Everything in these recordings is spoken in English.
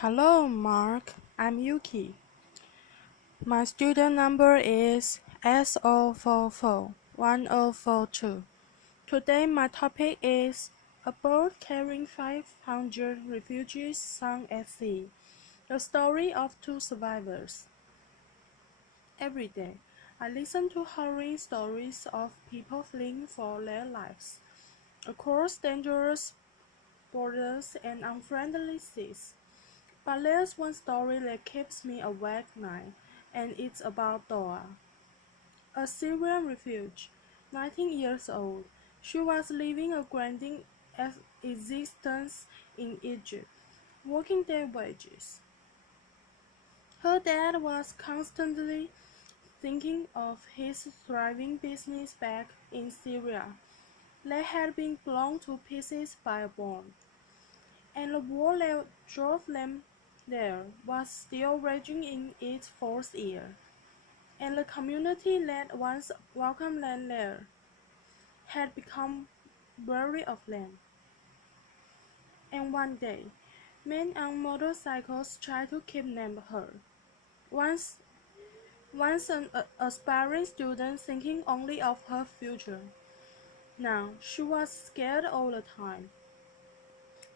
Hello, Mark. I'm Yuki. My student number is S044142. Today, my topic is a boat carrying 500 refugees sunk at sea. The story of two survivors. Every day, I listen to harrowing stories of people fleeing for their lives across dangerous borders and unfriendly seas. But there's one story that keeps me awake at night, and it's about Doa, a Syrian refugee, 19 years old. She was living a grinding existence in Egypt, working their wages. Her dad was constantly thinking of his thriving business back in Syria. They had been blown to pieces by a bomb, and the war that drove them there was still raging in its fourth year, and the community that once welcomed them there had become weary of them. And one day, men on motorcycles tried to kidnap her. Once, once an aspiring student thinking only of her future. Now, she was scared all the time,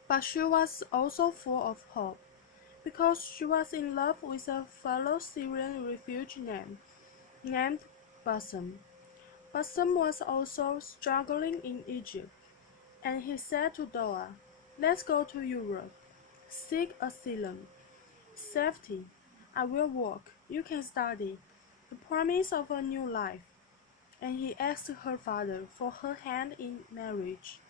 but she was also full of hope, because she was in love with a fellow Syrian refugee named Bassem. Bassem was also struggling in Egypt, and he said to Doa, "Let's go to Europe, seek asylum, safety. I will work, you can study, the promise of a new life." And he asked her father for her hand in marriage.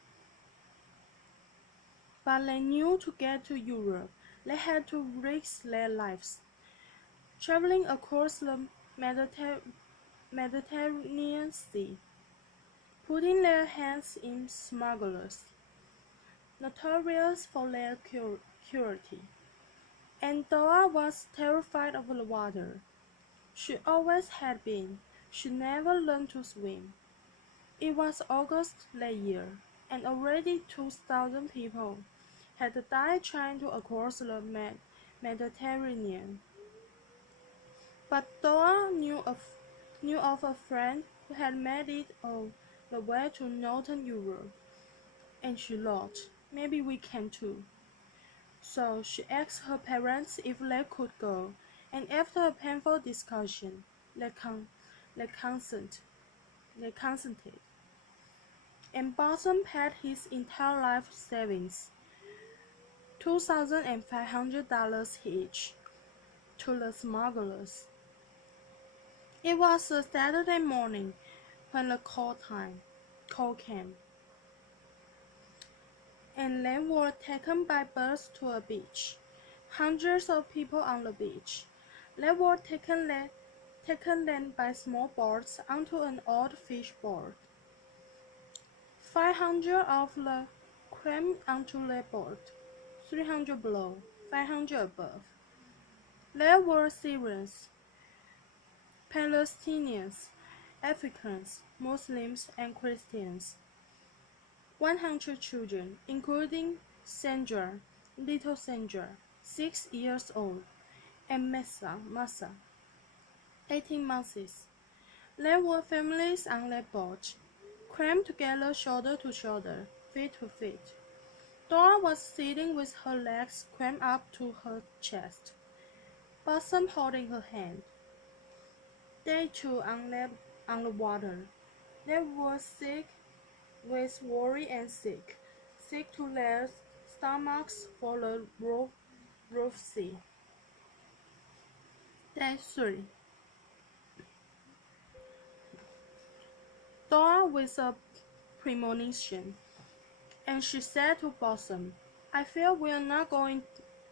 But they knew to get to Europe, they had to risk their lives, traveling across the Mediterranean Sea, putting their hands in smugglers, notorious for their cruelty. And Doa was terrified of the water. She always had been. She never learned to swim. It was August that year, and already 2,000 people had died trying to cross the Mediterranean. But Doa knew of a friend who had made it all the way to Northern Europe, and she thought, maybe we can too. So she asked her parents if they could go, and after a painful discussion, they consent, they consented. And Bosom paid his entire life savings, $2,500 each, to the smugglers. It was a Saturday morning when the call came, and they were taken by bus to a beach. Hundreds of people on the beach. They were taken then by small boats onto an old fish boat. 500 of the crammed onto the boat, 300 below, 500 above. There were Syrians, Palestinians, Africans, Muslims, and Christians. 100 children, including Sandra, little Sandra, 6 years old, and Massa, 18 months. There were families on that boat, crammed together shoulder to shoulder, feet to feet. Dora was sitting with her legs crammed up to her chest, Blossom holding her hand. They too on the water. They were sick with worry and sick to their stomachs for the rough sea. Day 3. Dora with a premonition, and she said to Blossom, "I fear we are not going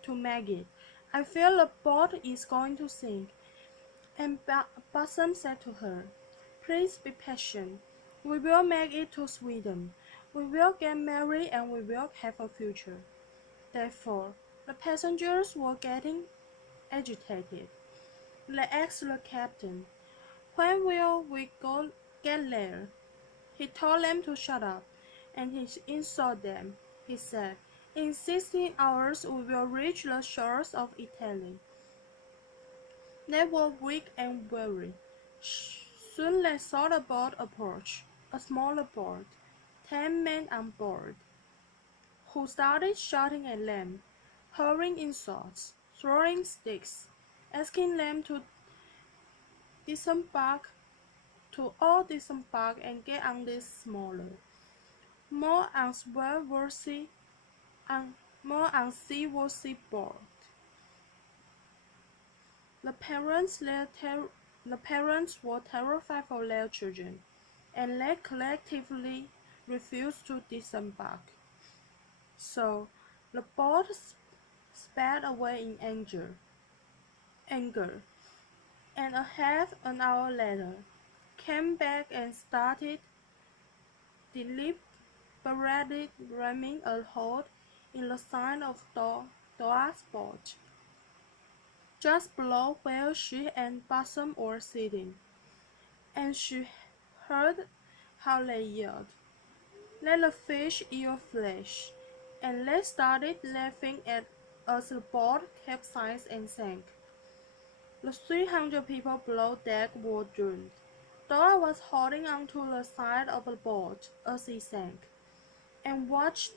to make it. I fear the boat is going to sink." And Blossom said to her, "Please be patient. We will make it to Sweden. We will get married and we will have a future." Therefore, the passengers were getting agitated. They asked the captain, "When will we get there?" He told them to shut up, and he insulted them. He said, In 16 hours we will reach the shores of Italy. They were weak and weary. Soon they saw the boat approach, a smaller boat, 10 men on board, who started shouting at them, hurling insults, throwing sticks, asking them to disembark, to all disembark and get on this smaller, more unseaworthy, more unseaworthy boat. The parents were terrified for their children, and they collectively refused to disembark. So the boat sped away in anger, and a half an hour later came back and started deliberately ramming a hole in the side of Doa's boat, just below where she and Blossom were sitting, and she heard how they yelled, "Let the fish eat your flesh," and they started laughing at as the boat capsized and sank. The 300 people below deck were drowned. Dora was holding onto the side of the boat as it sank, and watched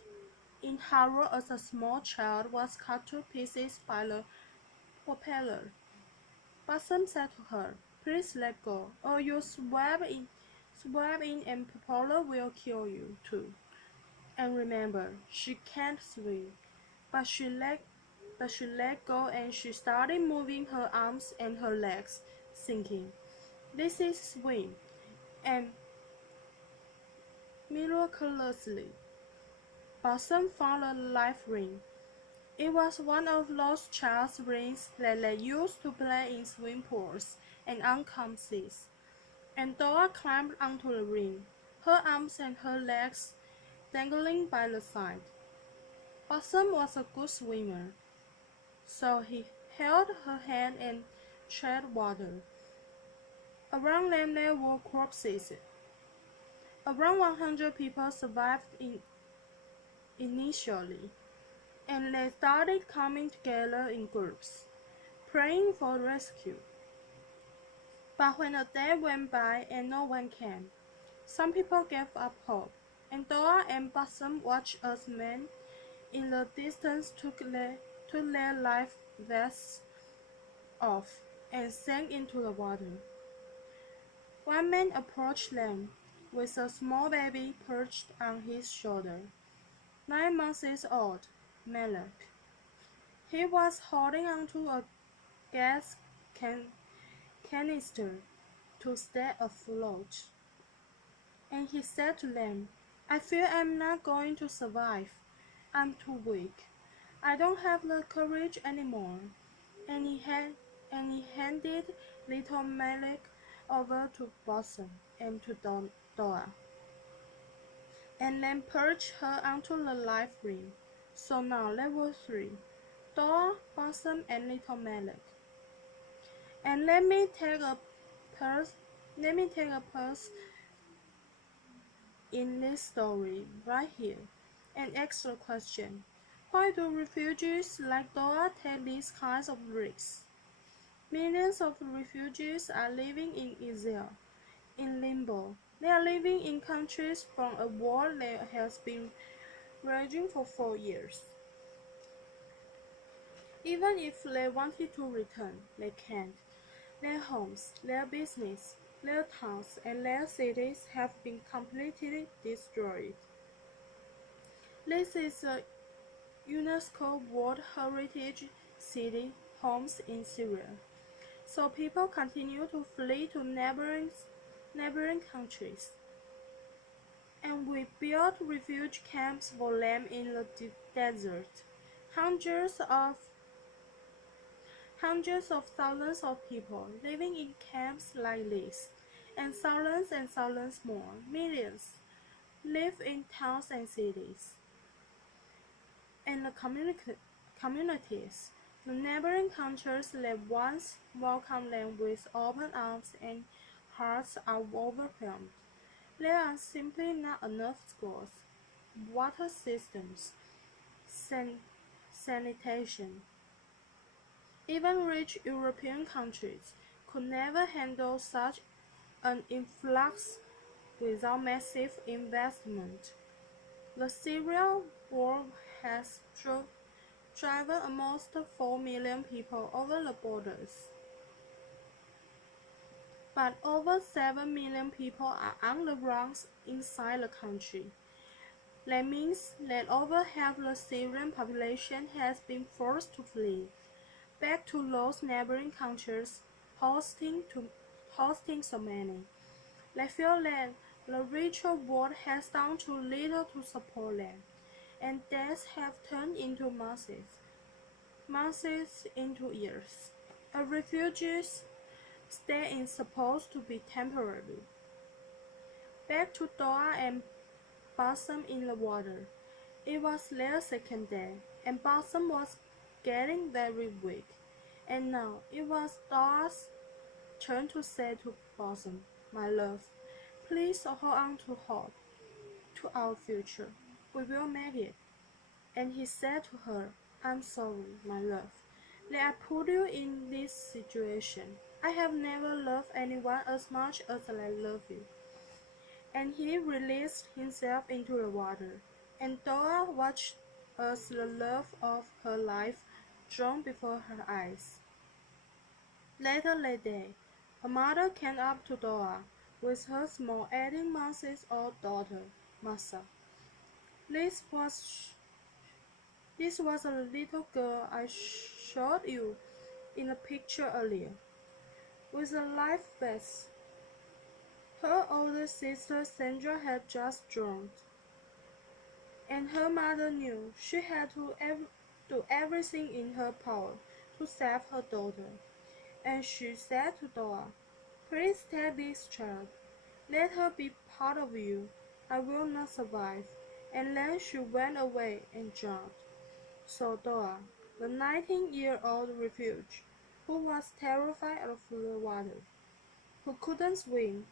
in horror as a small child was cut to pieces by the propeller. Blossom said to her, "Please let go, or you'll swim in and propeller will kill you too." And remember, she can't swim, but she let go and she started moving her arms and her legs, thinking, "This is swim," and miraculously, Blossom found a life ring. It was one of those child's rings that they used to play in swimming pools and on calm seas. And Dora climbed onto the ring, her arms and her legs dangling by the side. Blossom was a good swimmer, so he held her hand and tread water. Around them there were corpses. Around 100 people survived initially, and they started coming together in groups, praying for rescue. But when a day went by and no one came, some people gave up hope, and Dora and Blossom watched as men in the distance took their life vests off and sank into the water. One man approached them with a small baby perched on his shoulder, 9 months old, Malak. He was holding onto a gas canister to stay afloat, and he said to them, "I fear I'm not going to survive. I'm too weak. I don't have the courage anymore." And he handed little Malak over to Blossom and to Dora, and then perched her onto the life ring. So now there were three, Dora, Blossom, and little Malak. And pause. Let me take a pause in this story right here and ask the question: why do refugees like Dora take these kinds of risks? Millions of refugees are living in exile, in limbo. They are living in countries from a war that has been raging for 4 years. Even if they wanted to return, they can't. Their homes, their business, their towns, and their cities have been completely destroyed. This is a UNESCO World Heritage City homes in Syria. So people continue to flee to neighboring countries. And we built refuge camps for them in the desert. Hundreds of thousands of people living in camps like this, and thousands more, millions, live in towns and cities. And the communities, the neighboring countries that once welcomed them with open arms and hearts are overwhelmed. There are simply not enough schools, water systems, san- sanitation. Even rich European countries could never handle such an influx without massive investment. The Syrian war has driven almost 4 million people over the borders, but over 7 million people are on the run inside the country. That means that over half the Syrian population has been forced to flee back to those neighboring countries hosting so many. They feel that the richer world has done too little to support them, and deaths have turned into months into years. A refugee's stay is supposed to be temporary. Back to Doha and Bassam in the water. It was their second day, and Bassam was getting very weak. And now it was Doha's turn to say to Bassam, "My love, please hold on to hope, to our future. We will make it." And he said to her, "I'm sorry, my love, that I put you in this situation. I have never loved anyone as much as I love you." And he released himself into the water, and Dora watched as the love of her life drowned before her eyes. Later that day, her mother came up to Dora with her small 18-month-old daughter, Masa. This was This was a little girl I showed you in a picture earlier, with a life vest. Her older sister Sandra had just drowned, and her mother knew she had to do everything in her power to save her daughter. And she said to Dora, "Please take this child. Let her be part of you. I will not survive." And then she went away and drowned. So Dora, the 19-year-old refugee, who was terrified of the water, who couldn't swim,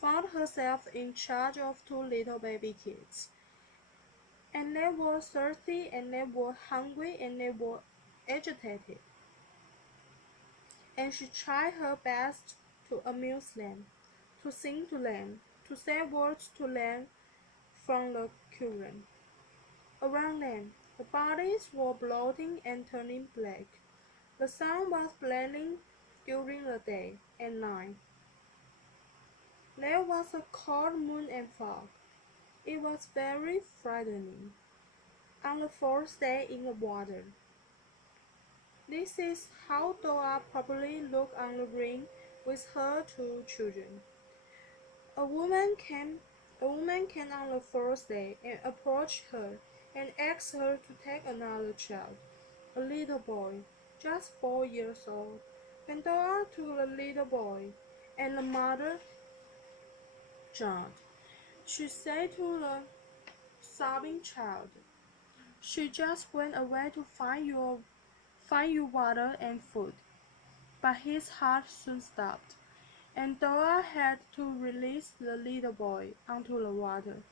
found herself in charge of two little baby kids. And they were thirsty, and they were hungry, and they were agitated. And she tried her best to amuse them, to sing to them, to say words to them from the current. Around them, the bodies were bloating and turning black. The sun was blazing during the day and night. There was a cold moon and fog. It was very frightening. On the fourth day in the water. This is how Dora probably looked on the ring with her two children. A woman came on the fourth day and approached her and asked her to take another child, a little boy, just 4 years old. When Dora took the little boy, and the mother drowned, she said to the sobbing child, "She just went away to find you water and food." But his heart soon stopped, and Dora had to release the little boy onto the water.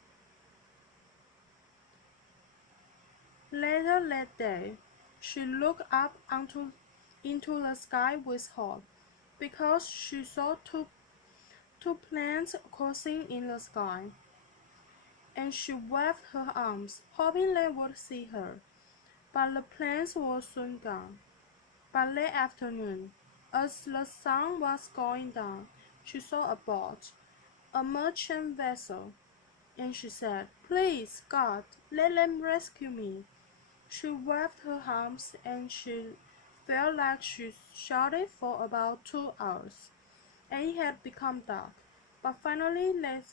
Later that day, she looked up into the sky with hope, because she saw two planes crossing in the sky, and she waved her arms, hoping they would see her. But the planes were soon gone. By late afternoon, as the sun was going down, she saw a boat, a merchant vessel, and she said, "Please, God, let them rescue me." She waved her arms, and she felt like she shouted for about 2 hours, and it had become dark. But finally, the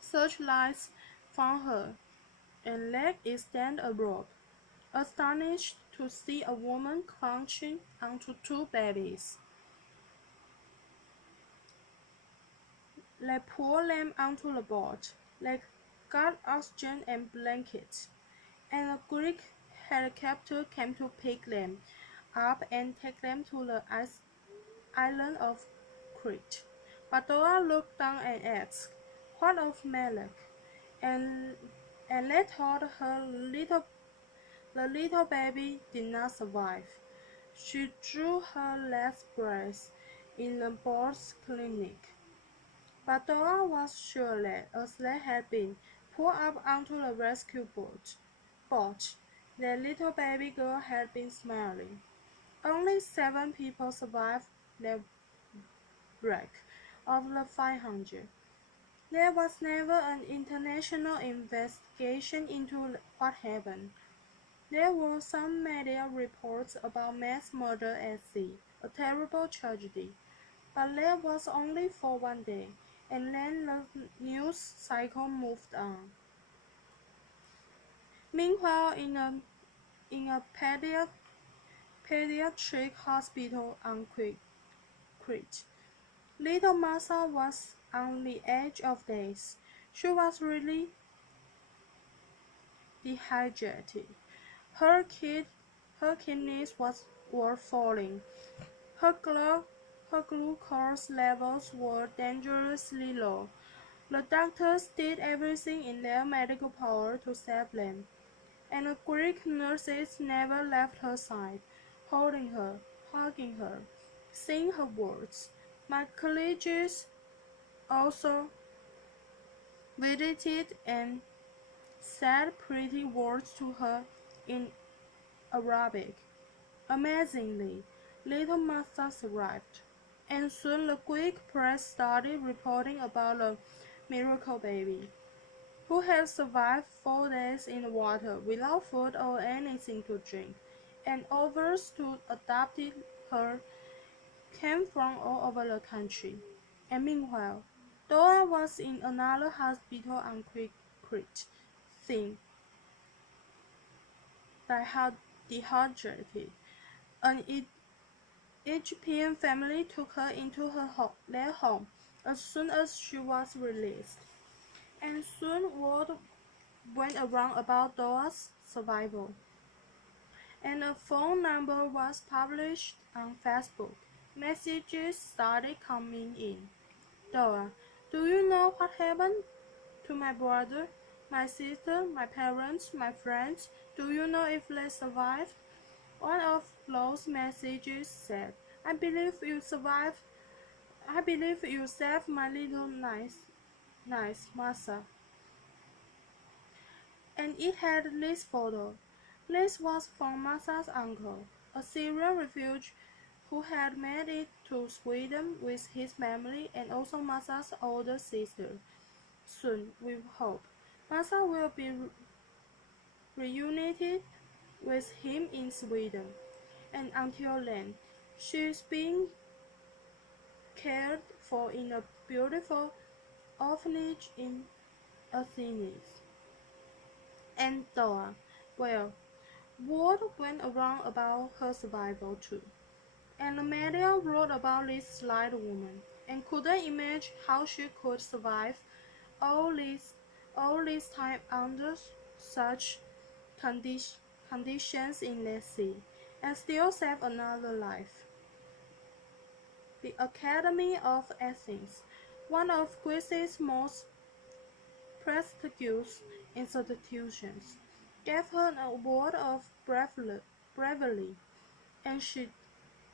searchlights found her, and let extend a rope, astonished to see a woman crouching onto two babies. They pulled them onto the boat. They got oxygen and blankets, and a Greek helicopter came to pick them up and take them to the island of Crete. But Dora looked down and asked, "What of Malek?" And and they thought the little baby did not survive. She drew her last breath in the boys' clinic. But Dora was sure that, as they had been pulled up onto the rescue boat, the little baby girl had been smiling. Only 7 people survived the wreck of the 500. There was never an international investigation into what happened. There were some media reports about mass murder at sea, a terrible tragedy, but that was only for one day, and then the news cycle moved on. Meanwhile, in a pediatric hospital on Crete, little Martha was on the edge of death. She was really dehydrated. Her kidneys were falling. Her, her glucose levels were dangerously low. The doctors did everything in their medical power to save them, and the Greek nurses never left her side, holding her, hugging her, saying her words. My colleagues also visited and said pretty words to her in Arabic. Amazingly, little Martha survived, and soon the Greek press started reporting about the miracle baby, who had survived 4 days in the water without food or anything to drink, and offers to adopt her came from all over the country. And meanwhile, Dora was in another hospital on Crete, thin, dehydrated. An Egyptian family took her into their home as soon as she was released, and soon word went around about Dora's survival, and a phone number was published on Facebook. Messages started coming in. Dora, do you know what happened to my brother, my sister, my parents, my friends? Do you know if they survived? One of those messages said, I believe you survived. I believe you saved my little nice Masa. And it had this photo. This was from Masa's uncle, a Syrian refugee who had made it to Sweden with his family, and also Masa's older sister. Soon, we hope, Masa will be reunited with him in Sweden, and until then, she is being cared for in a beautiful orphanage in Athens. And Dora, well, word went around about her survival too, and the media wrote about this slight woman, and couldn't imagine how she could survive all this time under such conditions in the sea, and still save another life. The Academy of Athens, one of Greece's most prestigious institutions, gave her an award of bravery, and she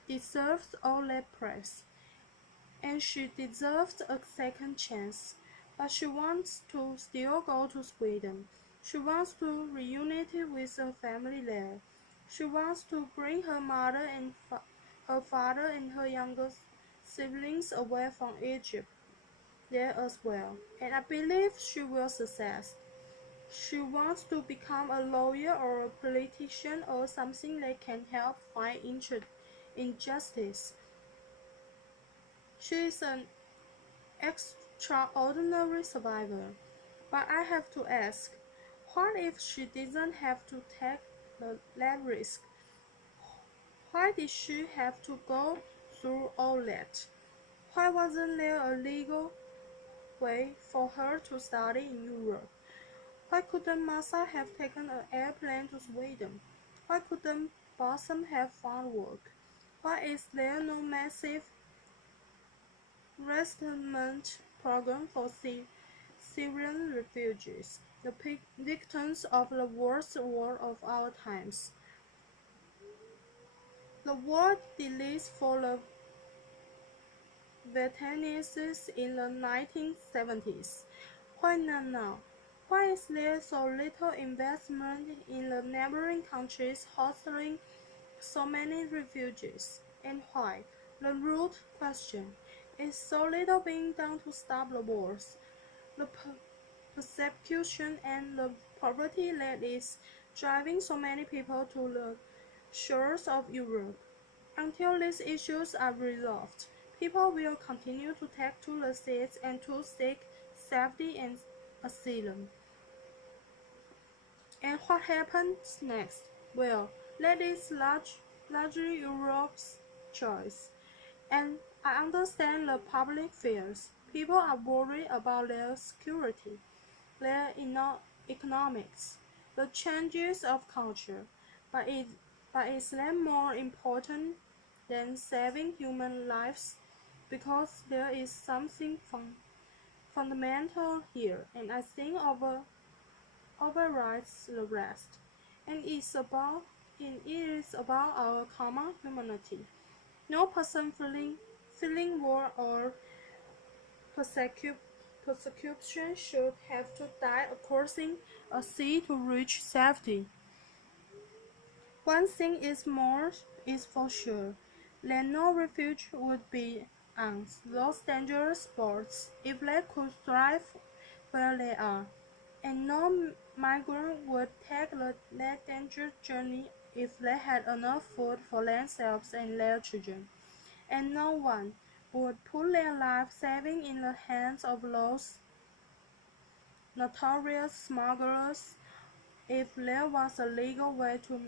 deserves all that praise. And she deserves a second chance. But she wants to still go to Sweden. She wants to reunite with her family there. She wants to bring her mother and her father and her younger siblings away from Egypt there as well. And I believe she will succeed. She wants to become a lawyer or a politician or something that can help fight injustice. She is an extraordinary survivor, but I have to ask, what if she didn't have to take that risk? Why did she have to go through all that? Why wasn't there a legal way for her to study in Europe? Why couldn't Masa have taken an airplane to Sweden? Why couldn't Blossom have found work? Why is there no massive resettlement program for Syrian refugees? the victims of the worst war of our times. The war delays for the Vietnamese in the 1970s. Why not now? Why is there so little investment in the neighboring countries hosting so many refugees? And why? The root question is so little being done to stop the wars, the persecution, and the poverty that is driving so many people to the shores of Europe. Until these issues are resolved, people will continue to take to the seas and to seek safety and asylum. And what happens next? Well, that is largely Europe's choice. And I understand the public fears. People are worried about their security, their economics, the changes of culture. But, is that more important than saving human lives? Because there is something fundamental here, and I think overrides the rest. And it is about our common humanity. No person feeling war or persecution should have to die crossing a sea to reach safety. One thing is for sure, that no refuge would be on those dangerous spots if they could thrive where they are, and no migrant would take that dangerous journey if they had enough food for themselves and their children, and no one would put their life saving in the hands of those notorious smugglers if there was a legal way to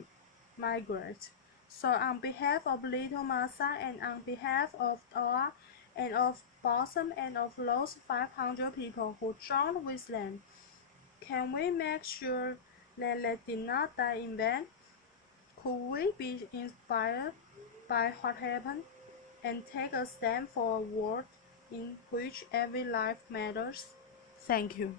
migrate. So on behalf of Little Masa and on behalf of Toa and of Blossom and of those 500 people who drowned with them, can we make sure that they did not die in vain? Could we be inspired by what happened and take a stand for a world in which every life matters? Thank you.